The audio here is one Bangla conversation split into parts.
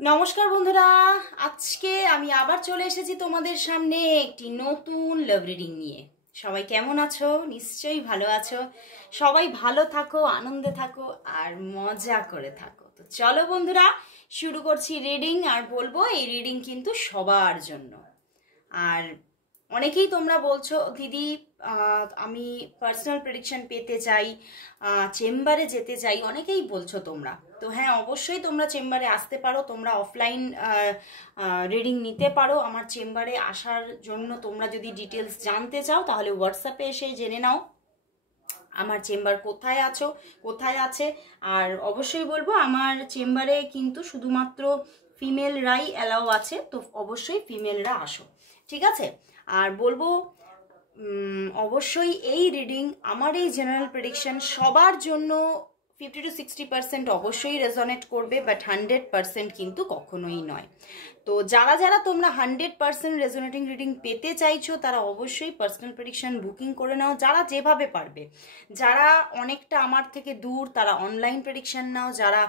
নমস্কার বন্ধুরা, আজকে আমি আবার চলে এসেছি তোমাদের সামনে একটি নতুন লাভ রিডিং নিয়ে। সবাই কেমন আছো? নিশ্চয়ই ভালো আছো। সবাই ভালো থাকো, আনন্দে থাকো আর মজা করে থাকো। তো চলো বন্ধুরা, শুরু করছি রিডিং। আর বলবো এই রিডিং কিন্তু সবার জন্য। আর অনেকেই তোমরা বলছো দিদি আমি পার্সোনাল প্রেডিকশন পেতে চাই, চেম্বারে যেতে চাই, অনেকেই বলছো তোমরা। তো হ্যাঁ, অবশ্যই তোমরা চেম্বারে আসতে পারো, তোমরা অফলাইন রিডিং নিতে পারো। আমার চেম্বারে আসার জন্য তোমরা যদি ডিটেলস জানতে চাও তাহলে হোয়াটসঅ্যাপে এসে জেনে নাও আমার চেম্বার কোথায় আছো, কোথায় আছে। আর অবশ্যই বলবো আমার চেম্বারে কিন্তু শুধুমাত্র ফিমেলরাই অ্যালাউ আছে, তো অবশ্যই ফিমেলরা আসো, ঠিক আছে। আর বলবো অবশ্যই এই রিডিং, আমার এই জেনারেল প্রেডিকশন সবার জন্য 50 to 60% অবশ্যই রেজনেট করবে, বাট 100% কিন্তু কখনোই নয়। তো যারা যারা তোমরা 100% রেজোনেটিং রিডিং পেতে চাইছো তারা অবশ্যই পার্সোনাল প্রেডিকশন বুকিং করে নাও, যারা যেভাবে পারবে। যারা অনেকটা আমার থেকে দূর তারা অনলাইন প্রেডিকশন নাও, যারা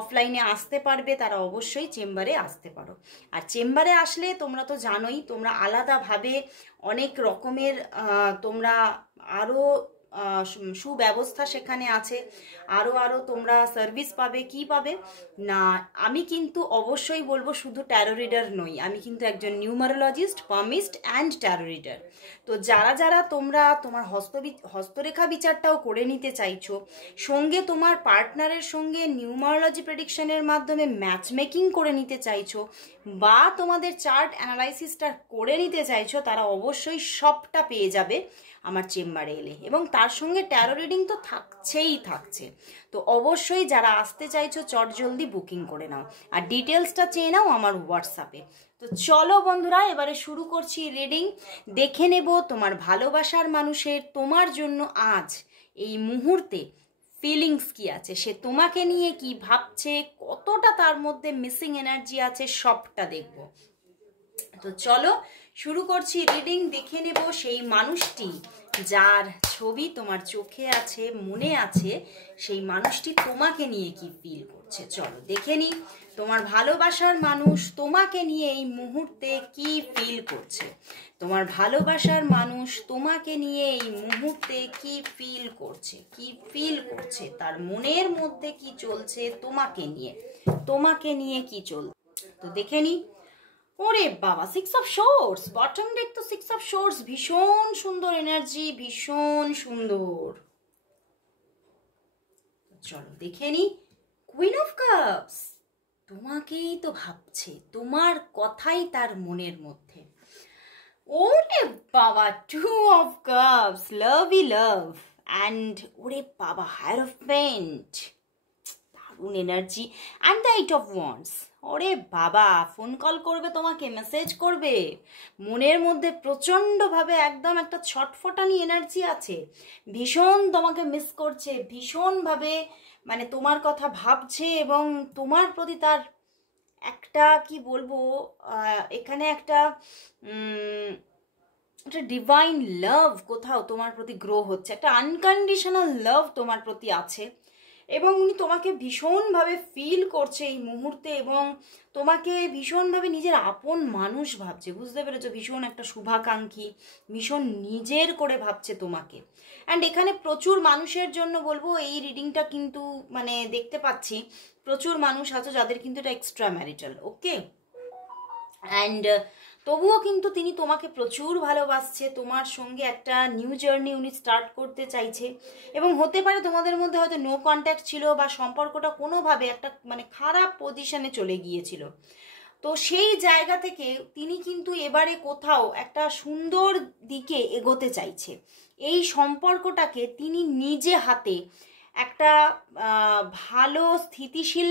অফলাইনে আসতে পারবে তারা অবশ্যই চেম্বারে আসতে পারো। আর চেম্বারে আসলে তোমরা তো জানোই, তোমরা আলাদাভাবে অনেক রকমের তোমরা আরও সুব্যবস্থা সেখানে আছে, আরও তোমরা সার্ভিস পাবে। কি পাবে না, আমি কিন্তু অবশ্যই বলবো শুধু ট্যারো রিডার নই, আমি কিন্তু একজন numerologist, palmist and taro reader. তো যারা যারা তোমরা তোমার হস্তরেখা বিচারটাও করে নিতে চাইছো, সঙ্গে তোমার পার্টনারের সঙ্গে নিউমারোলজি প্রেডিকশনের মাধ্যমে ম্যাচ মেকিং করে নিতে চাইছো, বা তোমাদের চার্ট অ্যানালাইসিসটা করে নিতে চাইছো, তারা অবশ্যই সবটা পেয়ে যাবে আমার চেম্বারে এলে। এবং তার সঙ্গে ট্যারো রিডিং তো থাকছেই থাকছে। তো অবশ্যই যারা আসতে চাইছো চট জলদি বুকিং করে নাও, আর ডিটেলসটা চেয়ে নাও আমার হোয়াটসঅ্যাপে। তো চলো বন্ধুরা, এবারে শুরু করছি রিডিং। দেখে নেব তোমার ভালোবাসার মানুষের তোমার জন্য আজ এই মুহূর্তে ফিলিংস কি আছে, সে তোমাকে নিয়ে কি ভাবছে, কতটা তার মধ্যে মিসিং এনার্জি আছে, সবটা দেখব। তো চলো শুরু করছি রিডিং। দেখে নেব সেই মানুষটি যার ছবি তোমার চোখে আছে, মনে আছে, সেই মানুষটি তোমাকে নিয়ে কি ফিল করছে। চলো দেখে নি তোমার ভালোবাসার মানুষ তোমাকে নিয়ে এই মুহূর্তে কি ফিল করছে। তোমার ভালোবাসার মানুষ তোমাকে নিয়ে এই মুহূর্তে কি ফিল করছে, কি ফিল করছে, তার মনের মধ্যে কি চলছে তোমাকে নিয়ে, তোমাকে নিয়ে কি চলছে। তো দেখে নি। ওরে বাবা, 6 অফ শোর্স, বটম ডেক তো 6 অফ শোর্স, ভীষণ সুন্দর এনার্জি, ভীষণ সুন্দর। চলো দেখে নি। কুইন অফ কাপস, তোমাকেই তো ভাবছে, তোমার কথাই তার মনের মধ্যে। ওরে বাবা, 2 অফ কাপস, লাভই লাভ। অ্যান্ড ওরে বাবা, হায়ারোফেন্ট, দারুণ energy. And the 8 of wands, ওরে বাবা, ফোন কল করবে তোমাকে, মেসেজ করবে, মনের মধ্যে প্রচণ্ডভাবে একদম একটা ছটফটানি এনার্জি আছে, ভীষণ তোমাকে মিস করছে, ভীষণভাবে মানে তোমার কথা ভাবছে, এবং তোমার প্রতি তার একটা কি বলবো, এখানে একটা একটা ডিভাইন লাভ কোথাও তোমার প্রতি গ্রো হচ্ছে, একটা আনকন্ডিশনাল লাভ তোমার প্রতি আছে, এবং উনি তোমাকে ভীষণভাবে ফিল করছে এই মুহূর্তে, এবং তোমাকে ভীষণভাবে নিজের আপন মানুষ ভাবছে। বুঝতে পেরেছো? ভীষণ একটা শুভাকাঙ্ক্ষী, ভীষণ নিজের করে ভাবছে তোমাকে। অ্যান্ড এখানে প্রচুর মানুষের জন্য বলবো এই রিডিংটা কিন্তু মানে দেখতে পাচ্ছি প্রচুর মানুষ আছে যাদের কিন্তু এটা এক্সট্রা ম্যারিটাল, ওকে। অ্যান্ড তবুও কিন্তু তিনি তোমাকে প্রচুর ভালোবাসছে, তোমার সঙ্গে একটা নিউ জার্নি উনি স্টার্ট করতে চাইছে, এবং হতে পারে তোমাদের মধ্যে হয়তো নো কন্ট্যাক্ট ছিল, বা সম্পর্কটা কোনোভাবে একটা মানে খারাপ পজিশনে চলে গিয়েছিল। তো সেই জায়গা থেকে তিনি কিন্তু এবারে কোথাও একটা সুন্দর দিকে এগোতে চাইছে। এই সম্পর্কটাকে তিনি নিজে হাতে একটা ভালো স্থিতিশীল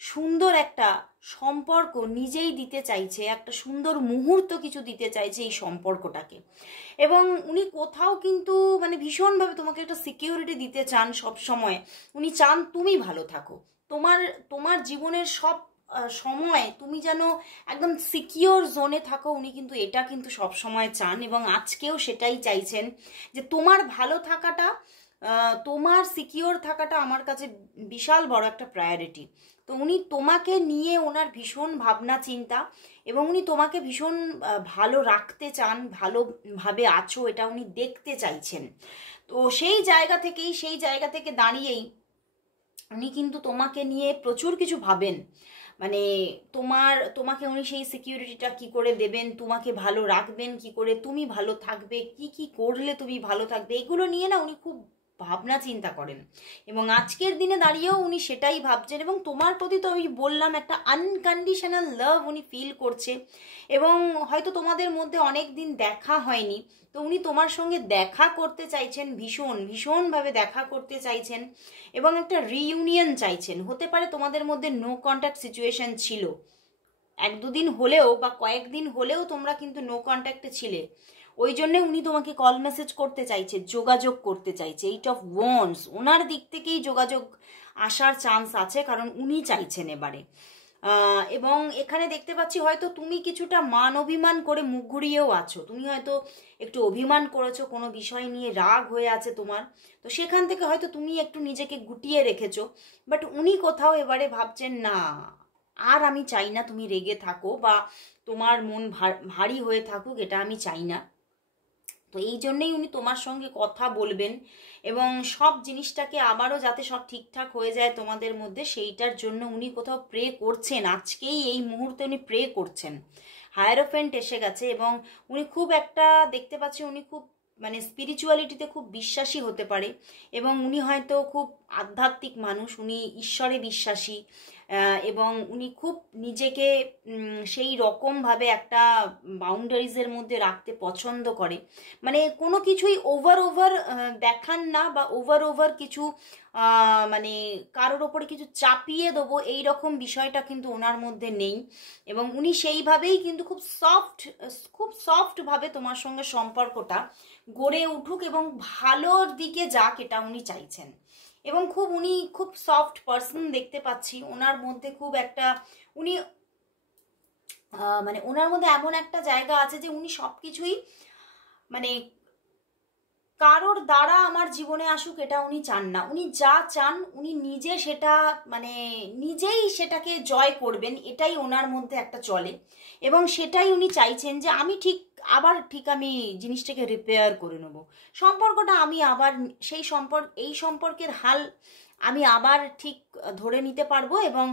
সুন্দর একটা সম্পর্ক নিজেই দিতে চাইছে, একটা সুন্দর মুহূর্ত কিছু দিতে চাইছে এই সম্পর্কটাকে। এবং উনি কোথাও কিন্তু মানে ভীষণভাবে তোমাকে একটা সিকিউরিটি দিতে চান সব সময়। উনি চান তুমি ভালো থাকো, তোমার তোমার জীবনের সব সময় তুমি যেন একদম সিকিওর জোনে থাকো। উনি কিন্তু এটা কিন্তু সব সময় চান, এবং আজকেও সেটাই চাইছেন যে তোমার ভালো থাকাটা, তোমার সিকিওর থাকাটা আমার কাছে বিশাল বড় একটা প্রায়োরিটি। তো উনি তোমাকে নিয়ে ওনার ভীষণ ভাবনা চিন্তা, এবং উনি তোমাকে ভীষণ ভালো রাখতে চান, ভালোভাবে আছো এটা উনি দেখতে চাইছেন। তো সেই জায়গা থেকে দাঁড়িয়েই উনি কিন্তু তোমাকে নিয়ে প্রচুর কিছু ভাবেন। মানে তোমাকে উনি সেই সিকিউরিটিটা কি করে দেবেন, তোমাকে ভালো রাখবেন কি করে, তুমি ভালো থাকবে, কি কি করলে তুমি ভালো থাকবে, এগুলো নিয়ে না উনি খুব ভাবনা চিন্তা করেন। এবং আজকের দিনে দাঁড়িয়েও উনি সেটাই ভাবছেন, এবং তোমার প্রতি তো আমি বললাম একটা আনকন্ডিশনাল লাভ উনি ফিল করছে। এবং হয়তো তোমাদের মধ্যে অনেক দিন দেখা হয়নি, তো উনি তোমার সঙ্গে দেখা করতে চাইছেন, ভীষণভাবে দেখা করতে চাইছেন, এবং একটা রিইউনিয়ন চাইছেন। হতে পারে তোমাদের মধ্যে নো কন্ট্যাক্ট সিচুয়েশন ছিল, এক দুদিন হলেও বা কয়েকদিন হলেও তোমরা কিন্তু নো কন্ট্যাক্টে ছিলে। ওই জন্যে উনি তোমাকে কল মেসেজ করতে চাইছে, যোগাযোগ করতে চাইছে। 8 অফ ওয়ান্ডস, ওনার দিক থেকেই যোগাযোগ আসার চান্স আছে, কারণ উনি চাইছেন এবারে। এবং এখানে দেখতে পাচ্ছি হয়তো তুমি কিছুটা মান অভিমান করে মুখ ঘুরিয়েও আছো, তুমি হয়তো একটু অভিমান করেছো, কোনো বিষয় নিয়ে রাগ হয়ে আছে তোমার, তো সেখান থেকে হয়তো তুমি একটু নিজেকে গুটিয়ে রেখেছো। বাট উনি কোথাও এবারে ভাবছেন না, আর আমি চাই না তুমি রেগে থাকো বা তোমার মন ভারী হয়ে থাকুক, এটা আমি চাই না। তো এই জন্যেই উনি তোমার সঙ্গে কথা বলবেন, এবং সব জিনিসটাকে আবারও যাতে সব ঠিকঠাক হয়ে যায় তোমাদের মধ্যে, সেইটার জন্য উনি কোথাও প্রে করছেন। আজকেই এই মুহূর্তে উনি প্রে করছেন। হায়ারোফেন্ট এসে গেছে, এবং উনি খুব একটা দেখতে পাচ্ছি উনি খুব মানে স্পিরিচুয়ালিটিতে খুব বিশ্বাসী হতে পারে, এবং উনি হয়তো খুব আধ্যাত্মিক মানুষ, উনি ঈশ্বরে বিশ্বাসী, এবং উনি খুব নিজেকে সেই রকমভাবে একটা বাউন্ডারিজের মধ্যে রাখতে পছন্দ করে। মানে কোনো কিছুই ওভার দেখান না, বা ওভার কিছু মানে কারোর ওপরে কিছু চাপিয়ে দেবো এই রকম বিষয়টা কিন্তু ওনার মধ্যে নেই। এবং উনি সেইভাবেই কিন্তু খুব সফটভাবে তোমার সঙ্গে সম্পর্কটা গড়ে উঠুক এবং ভালোর দিকে যাক, এটা উনি চাইছেন। এবং উনি খুব সফট পার্সন দেখতে পাচ্ছি ওনার মধ্যে, খুব একটা উনি মানে ওনার মধ্যে এমন একটা জায়গা আছে যে উনি সবকিছুই মানে কারোর দ্বারা আমার জীবনে আসুক এটা উনি চান না। উনি যা চান উনি নিজে সেটা মানে নিজেই সেটাকে জয় করবেন, এটাই ওনার মধ্যে একটা চলে। এবং সেটাই উনি চাইছেন যে আমি আমি জিনিসটাকে রিপেয়ার করে নেব, সম্পর্কটা আমি আবার এই সম্পর্কের হাল আমি আবার ঠিক ধরে নিতে পারবো, এবং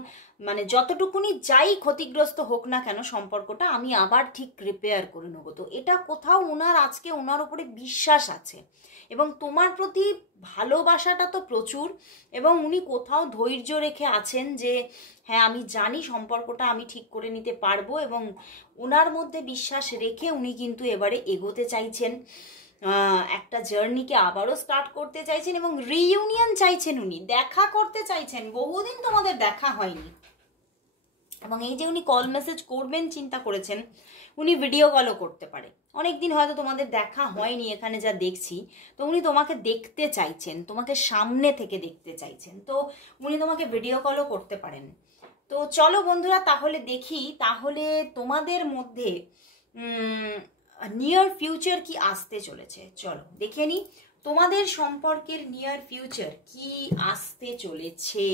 মানে যতটুকুনি যাই ক্ষতিগ্রস্ত হোক না কেন সম্পর্কটা আমি আবার ঠিক রিপেয়ার করে নেবো। তো এটা কোথাও আজকে ওনার উপরে বিশ্বাস আছে, এবং তোমার প্রতি ভালোবাসাটা তো প্রচুর, এবং উনি কোথাও ধৈর্য রেখে আছেন যে হ্যাঁ আমি জানি সম্পর্কটা আমি ঠিক করে নিতে পারবো, এবং ওনার মধ্যে বিশ্বাস রেখে উনি কিন্তু এবারে এগোতে চাইছেন, একটা জার্নিকে আবারও স্টার্ট করতে চাইছেন, এবং রিইউনিয়ন চাইছেন, উনি দেখা করতে চাইছেন। বহুদিন তোমাদের দেখা হয়নি, এবং এই যে উনি কল মেসেজ করবেন চিন্তা করেছেন, উনি ভিডিও কলও করতে পারে। অনেকদিন হয়তো তোমাদের দেখা হয়নি, এখানে যা দেখছি, তো উনি তোমাকে দেখতে চাইছেন, তোমাকে সামনে থেকে দেখতে চাইছেন, তো উনি তোমাকে ভিডিও কলও করতে পারেন। তো চলো বন্ধুরা, তাহলে দেখি তাহলে তোমাদের মধ্যে নিয়ার ফিউচার কি আসতে চলেছে। চলো দেখে নি তোমাদের সম্পর্কের নিয়ার ফিউচার কি আসতে চলেছে।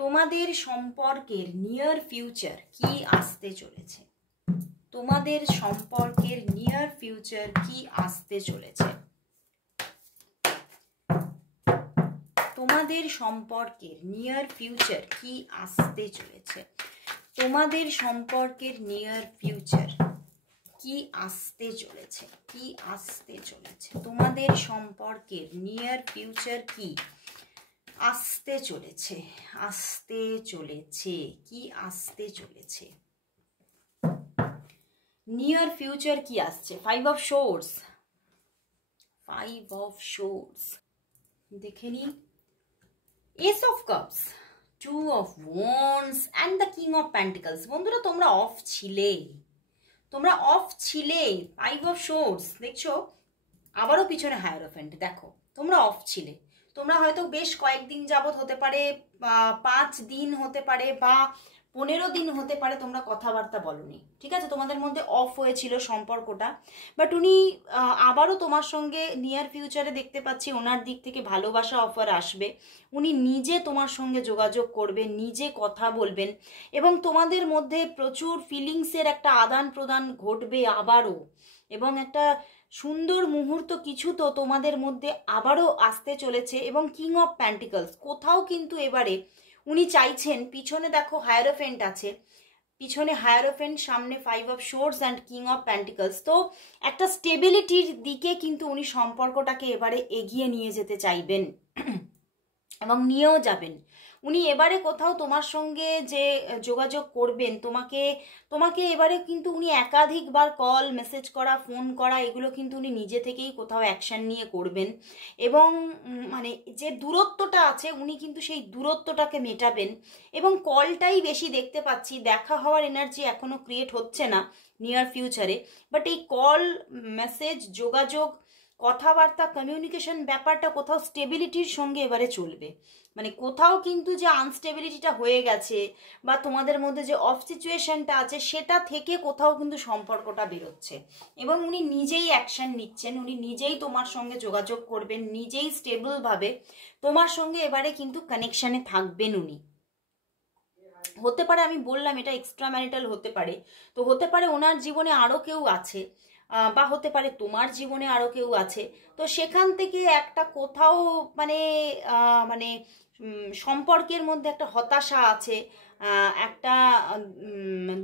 তোমাদের সম্পর্কের নিয়ার ফিউচার কি আসতে চলেছে, তোমাদের সম্পর্কের নিয়ার ফিউচার কি আসতে চলেছে, তোমাদের সম্পর্কের নিয়ার ফিউচার কি আসতে চলেছে, তোমাদের সম্পর্কের নিয়ার ফিউচার কি আসতে চলেছে, কি আসতে চলেছে, তোমাদের সম্পর্কের নিয়ার ফিউচার কি আসতে চলেছে, আসতে চলেছে, কি আসতে চলেছে, নিয়ার ফিউচার কি আসছে। 5 অফ সোর্স, 5 অফ সোর্স দেখে নি, S of cups, 2 of wands and the king of pentacles. বন্ধুরা তোমরা অফ ছিলে, 5 অফ সোর্স দেখছো, আবারও পিছনে হায়ারোফেন্ট, দেখো তোমরা অফ ছিলে, তোমরা হয়তো বেশ কয়েকদিন যাবত হতে পারে, 5 দিন হতে পারে, বা 15 দিন হতে পারে তোমরা কথাবার্তা বলনি, ঠিক আছে, তোমাদের মধ্যে অফ হয়েছিল সম্পর্কটা, বাট উনি আবারও তোমার সঙ্গে নিয়ার ফিউচারে দেখতে পাচ্ছি ওনার দিক থেকে ভালোবাসা অফার আসবে। উনি নিজে তোমার সঙ্গে যোগাযোগ করবেন, নিজে কথা বলবেন, এবং তোমাদের মধ্যে প্রচুর ফিলিংসের একটা আদান প্রদান ঘটবে আবারও, এবং একটা সুন্দর মুহূর্ত কিছু তো তোমাদের মধ্যে আবারও আসতে চলেছে। এবং কিং অফ প্যান্টিকলস কোথাও কিন্তু এবারে উনি চাইছেন, পিছনে দেখো হায়ারোফেন্ট আছে, পিছনে হায়ারোফেন্ট, সামনে 5 of swords and king of pentacles. তো একটা স্টেবিলিটির দিকে কিন্তু উনি সম্পর্কটাকে এবারে এগিয়ে নিয়ে যেতে চাইবেন এবং নিয়েও যাবেন। উনি এবারে কোথাও তোমার সঙ্গে যে যোগাযোগ করবেন, তোমাকে এবারে কিন্তু উনি একাধিকবার কল, মেসেজ করা, ফোন করা, এগুলো কিন্তু উনি নিজে থেকেই কোথাও অ্যাকশন নিয়ে করবেন। এবং মানে যে দূরত্বটা আছে উনি কিন্তু সেই দূরত্বটাকে মেটাবেন। এবং কলটাই বেশি দেখতে পাচ্ছি, দেখা হওয়ার এনার্জি এখনো ক্রিয়েট হচ্ছে না নিয়ার ফিউচারে, বাট এই কল, মেসেজ, যোগাযোগ, কথাবার্তা, কমিউনিকেশন ব্যাপারটা কোথাও স্টেবিলিটির সঙ্গে এবারে চলবে। মানে কোথাও কিন্তু যে আনস্টেবিলিটিটা হয়ে গেছে বা তোমাদের মধ্যে যে অফ সিচুয়েশনটা আছে সেটা থেকে কোথাও কিন্তু সম্পর্কটা বেরোচ্ছে, এবং উনি নিজেই অ্যাকশন নিচ্ছেন, উনি নিজেই তোমার সঙ্গে যোগাযোগ করবেন, নিজেই স্টেবলভাবে তোমার সঙ্গে এবারে কিন্তু কানেকশানে থাকবেন উনি। হতে পারে, আমি বললাম এটা এক্সট্রা ম্যারিটাল হতে পারে, তো হতে পারে ওনার জীবনে আরও কেউ আছে, বা হতে পারে তোমার জীবনে আরও কেউ আছে। তো সেখান থেকে একটা কোথাও মানে মানে সম্পর্কের মধ্যে একটা হতাশা আছে, একটা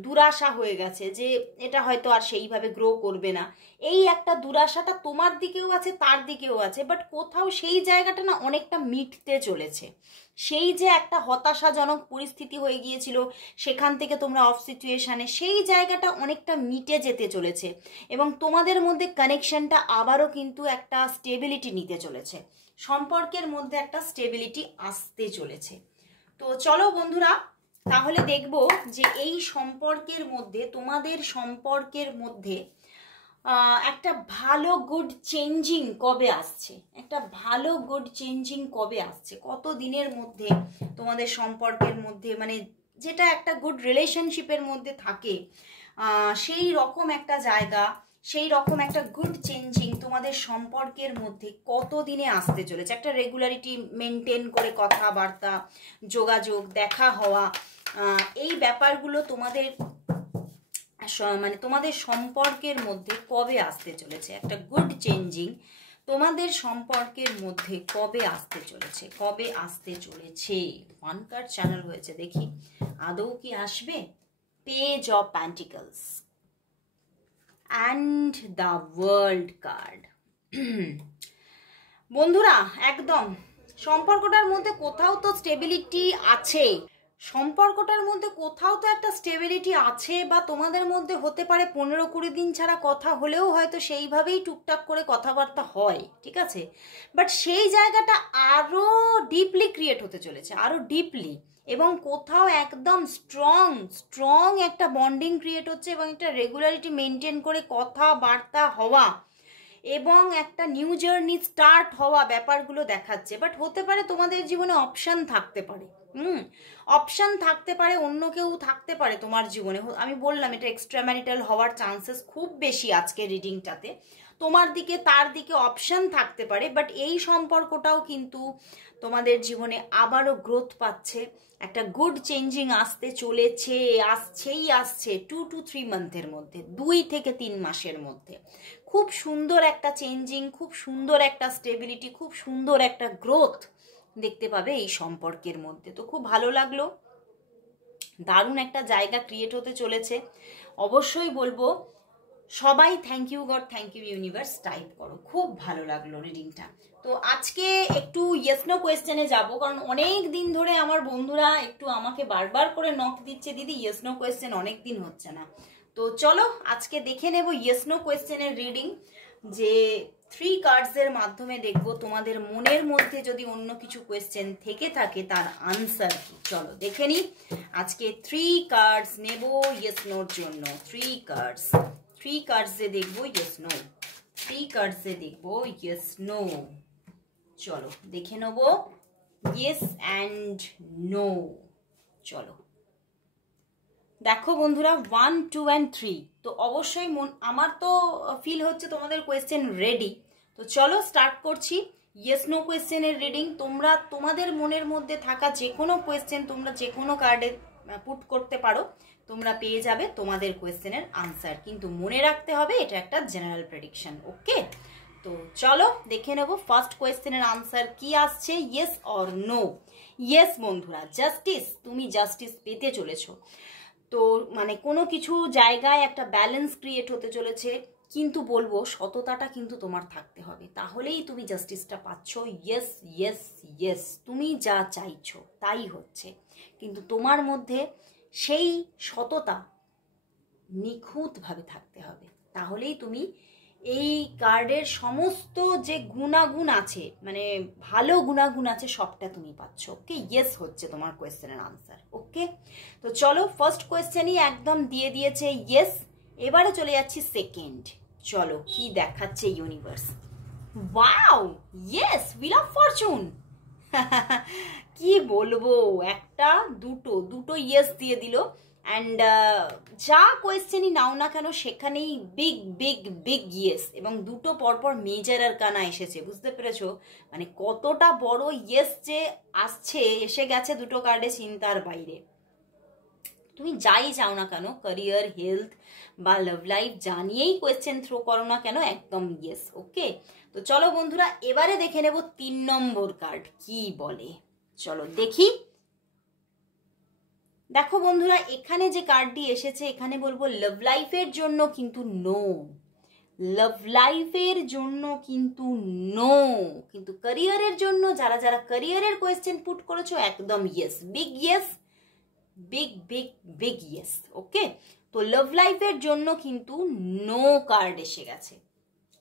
দুরাশা হয়ে গেছে যে এটা হয়তো আর সেইভাবে গ্রো করবে না, এই একটা দুরাশাটা তোমার দিকেও আছে, তার দিকেও আছে, বাট কোথাও সেই জায়গাটা না অনেকটা মিটতে চলেছে। সেই যে একটা হতাশাজনক পরিস্থিতি হয়ে গিয়েছিল, সেখান থেকে তোমরা অফ সিচুয়েশানে, সেই জায়গাটা অনেকটা মিটে যেতে চলেছে, এবং তোমাদের মধ্যে কানেকশনটা আবারও কিন্তু একটা স্টেবিলিটি নিতে চলেছে, সম্পর্কের মধ্যে একটা স্টেবিলিটি আসতে চলেছে। তো চলো বন্ধুরা, তাহলে দেখব যে এই সম্পর্কের মধ্যে, তোমাদের সম্পর্কের মধ্যে একটা ভালো গুড চেঞ্জিং কবে আসছে, একটা ভালো গুড চেঞ্জিং কবে আসছে, কত দিনের মধ্যে তোমাদের সম্পর্কের মধ্যে, মানে যেটা একটা গুড রিলেশনশিপের মধ্যে থাকে সেই রকম একটা জায়গা, সেই রকম একটা গুড চেঞ্জিং তোমাদের সম্পর্কের মধ্যে কত দিনে আসতে চলেছে। একটা রেগুলারিটি মেনটেন করে কথাবার্তা, যোগাযোগ, দেখা হওয়া, এই ব্যাপারগুলো তোমাদের মানে তোমাদের সম্পর্কের মধ্যে কবে আসতে চলেছে, একটা গুড চেঞ্জিং তোমাদের সম্পর্কের মধ্যে কবে আসতে চলেছে, কবে আসতে চলেছে। ওয়ান কার্ড চ্যানেল হয়েছে, দেখি আদৌ কি আসবে। Page of pentacles and the world card. বন্ধুরা, একদম সম্পর্কটার মধ্যে কোথাও তো স্টেবিলিটি আছে, সম্পর্কটার মধ্যে কোথাও তো একটা স্টেবিলিটি আছে, বা তোমাদের মধ্যে হতে পারে 15-20 দিন ছাড়া কথা হলেও হয়তো সেইভাবেই টুকটাক করে কথাবার্তা হয়, ঠিক আছে, বাট সেই জায়গাটা আরও ডিপলি ক্রিয়েট হতে চলেছে, আরও ডিপলি, এবং কোথাও একদম স্ট্রং একটা বন্ডিং ক্রিয়েট হচ্ছে, এবং একটা রেগুলারিটি মেনটেন করে কথাবার্তা হওয়া এবং একটা নিউ জার্নি স্টার্ট হওয়া ব্যাপারগুলো দেখাচ্ছে। বাট হতে পারে তোমাদের জীবনে অপশান থাকতে পারে, অপশান থাকতে পারে, অন্য কেউ থাকতে পারে তোমার জীবনে। আমি বললাম এটা এক্সট্রা ম্যারিটাল হওয়ার চান্সেস খুব বেশি আজকে রিডিংটাতে, তোমার দিকে তার দিকে অপশান থাকতে পারে, বাট এই সম্পর্কটাও কিন্তু তোমাদের জীবনে আবারও গ্রোথ পাচ্ছে, একটা গুড চেঞ্জিং আসতে চলেছে, আসছে 2 to 3 মান্থের মধ্যে, 2 থেকে 3 মাসের মধ্যে খুব সুন্দর একটা চেঞ্জিং, খুব সুন্দর একটা স্টেবিলিটি, খুব সুন্দর একটা গ্রোথ দেখতে পাবে এই সম্পর্কের মধ্যে। তো খুব ভালো লাগলো, দারুণ একটা জায়গা ক্রিয়েট হতে চলেছে। অবশ্যই বলবো সবাই thank you God, thank you universe type করো, খুব ভালো লাগলো রিডিংটা। তো আজকে একটু ইয়েস নো কোয়েশ্চেনে যাবো, কারণ অনেক দিন ধরে আমার বন্ধুরা একটু আমাকে বারবার করে নক দিচ্ছে, দিদি ইয়েস নো কোয়েশ্চেন অনেক দিন হচ্ছে না। তো চলো আজকে দেখে নেব ইয়েস নো কোয়েশ্চেনের রিডিং, যে 3 কার্ডসের মাধ্যমে দেখবো তোমাদের মনের মধ্যে যদি অন্য কিছু কোয়েশ্চেন থেকে থাকে তার আনসার কি। চলো দেখে নিই, আজকে 3 কার্ডস নেব ইয়েস নোর জন্য। 3 কার্ডসে দেখবো ইয়েস নো, 3 কার্ডসে দেখবো ইয়েস নো। চলো দেখে নেবো ইয়েস অ্যান্ড নো। চলো দেখো বন্ধুরা 1, 2 and 3, তো অবশ্যই আমার তো ফিল হচ্ছে তোমাদের কোয়েশ্চেন রেডি। তো চলো স্টার্ট করছি ইয়েস নো কোয়েশ্চেনের রিডিং। তোমরা তোমাদের মনের মধ্যে থাকা যে কোনো কোয়েশ্চেন তোমরা যে কোনো কার্ডে পুট করতে পারো, তোমরা পেয়ে যাবে তোমাদের কোয়েশ্চেনের আনসার। কিন্তু মনে রাখতে হবে এটা একটা জেনারেল প্রেডিকশন, ওকে? তো চলো দেখে নেবো ফার্স্ট কোয়েশ্চেনের আনসার কি আসছে, ইয়েস অর নো। ইয়েস বন্ধুরা, জাস্টিস, তুমি জাস্টিস পেতে চলেছো। তো মানে কোনো কিছু জায়গায় একটা ব্যালেন্স ক্রিয়েট হতে চলেছে, কিন্তু বলবো সততাটা কিন্তু তোমার থাকতে হবে, তাহলেই তুমি জাস্টিসটা পাচ্ছ। ইয়েস ইয়েস ইয়েস, তুমি যা চাইছো তাই হচ্ছে, কিন্তু তোমার মধ্যে সেই সততা নিখুঁতভাবে থাকতে হবে, তাহলেই তুমি এই কার্ডের সমস্ত যে গুণাগুণ আছে, মানে ভালো গুণাগুণ আছে, সবটা তুমি পাচ্ছ। ওকে, ইয়েস হচ্ছে তোমার কোয়েশ্চেনের আনসার। ওকে, তো চলো ফার্স্ট কোয়েশ্চেনই একদম দিয়ে দিয়েছে ইয়েস। এবারে চলে যাচ্ছি সেকেন্ড। চলো কি দেখাচ্ছে universe. Wow, yes, wheel of Fortune. কি বলবো, একটা দুটো ইয়েস দিয়ে দিল। অ্যান্ড যা কোয়েশ্চেনই নাও না কেন সেখানেই বিগ বিগ বিগ ইয়েস, এবং দুটো পরপর মেজর আর কানা এসেছে, বুঝতে পেরেছো? মানে কতটা বড় ইয়েস যে আসছে, এসে গেছে দুটো কার্ডে, চিন্তার বাইরে। তুমি যাই চাও না কেন, ক্যারিয়ার, হেলথ বা লাভ লাইফ, জানিয়েই কোয়েশ্চেন থ্রো করো না কেন, একদম ইয়েস। ওকে, তো চলো বন্ধুরা এবারে দেখে নেব 3 নম্বর কার্ড কি বলে। চলো দেখি। দেখো বন্ধুরা, এখানে যে কার্ডটি এসেছে, এখানে বলবো লাভ লাইফের জন্য কিন্তু নো, লাভ লাইফের জন্য কিন্তু নো, কিন্তু ক্যারিয়ারের জন্য যারা যারা ক্যারিয়ারের কোয়েশ্চেন পুট করেছো একদম yes, big yes, big big big yes. Okay, তো লাভ লাইফের জন্য কিন্তু নো কার্ড এসে গেছে।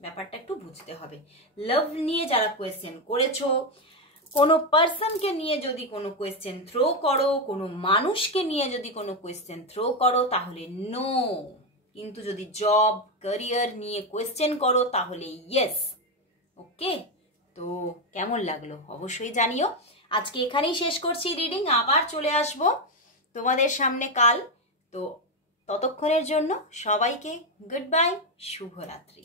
ব্যাপারটা একটু বুঝতে হবে। লাভ নিয়ে যারা কোয়েশ্চেন করেছো, কোনো পার্সনকে নিয়ে যদি কোনো কোয়েশ্চেন থ্রো করো, কোনো মানুষকে নিয়ে যদি কোনো কোয়েশ্চেন থ্রো করো, তাহলে নো। কিন্তু যদি জব, ক্যারিয়ার নিয়ে কোয়েশ্চেন করো তাহলে ইয়েস। ওকে, তো কেমন লাগলো অবশ্যই জানিও। আজকে এখানেই শেষ করছি রিডিং, আবার চলে আসবো তোমাদের সামনে কাল। তো ততক্ষণের জন্য সবাইকে গুড বাই, শুভরাত্রি।